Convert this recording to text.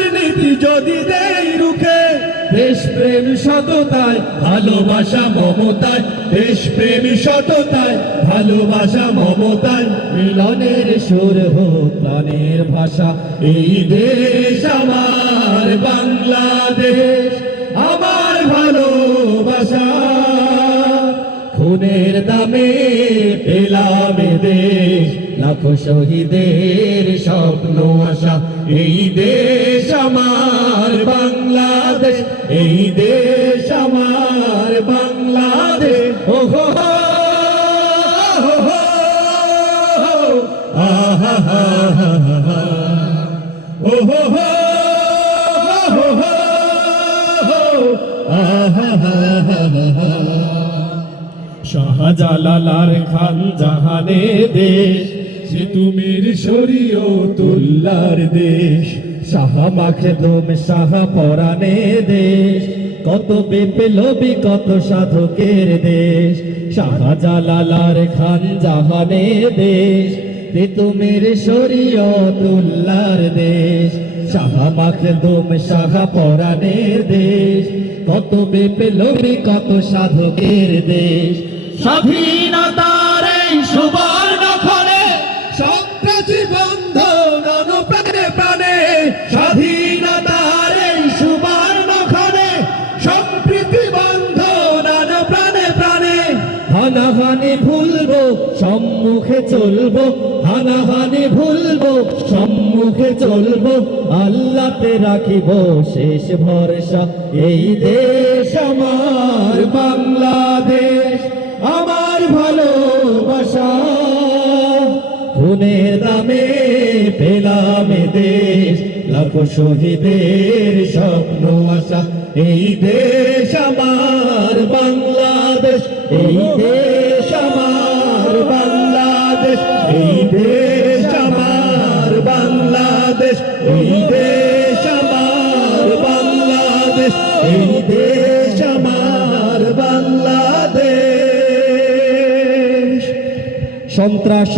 দুর্নীতি যদি দেই রুখে, দেশপ্রেম সততায় ভালোবাসা মমতায়, দেশপ্রেম সততায় ভালোবাসা মমতায়, মিলনের সুর হোক প্রাণের ভাষা। এই দেশ আমার বাংলাদেশ, আমার ভালোবাসা। খুনের দামে পেলাম এ দেশ, লাখো শহীদের স্বপ্ন আশা। এই দেশ আমার বাংলাদেশ, এই দেশ আমার বাংলাদেশ। ও হো হো হো, আহা হা হা হা, ও হো হো হো, আহা হা হা হা। শাহজালাল খান জাহানের দেশ, সে তুমির শরীয়তুল্লাহর দেশ। শাহ মাখদুম শাহ পরাণের দেশ, কত বিপ্লবী কত সাধকের দেশ। শাহজালাল খান জাহানের দেশ, সে তুমির শরীয়তুল্লাহর দেশ। শাহ মাখদুম শাহ পরাণের দেশ, কত বিপ্লবী কত সাধকের দেশ। স্বাধীনতার এই সুবর্ণক্ষণে সন্ত্রাসী বন্ধ নন প্রাণে প্রাণে। স্বাধীনতার এই সুবর্ণক্ষণে সম্প্রীতি বন্ধ নন প্রাণে প্রাণে। হানাহানি ভুলবো সম্মুখে চলবো, হানাহানি ভুলবো সম্মুখে চলবো, আল্লাহতে রাখিব শেষ ভরসা। এই দেশ আমার বাংলাদেশ, আমার ভালোবাসা। খুনের দামে পেলাম এ দেশ, লাখো শহীদের স্বপ্ন আশা। এই দেশ আমার বাংলাদেশ, এই দেশ আমার বাংলাদেশ, এই দেশ আমার বাংলাদেশ, এই দেশ আমার বাংলাদেশ, এই দেশ আমার বাংলাদেশ। সন্ত্রাস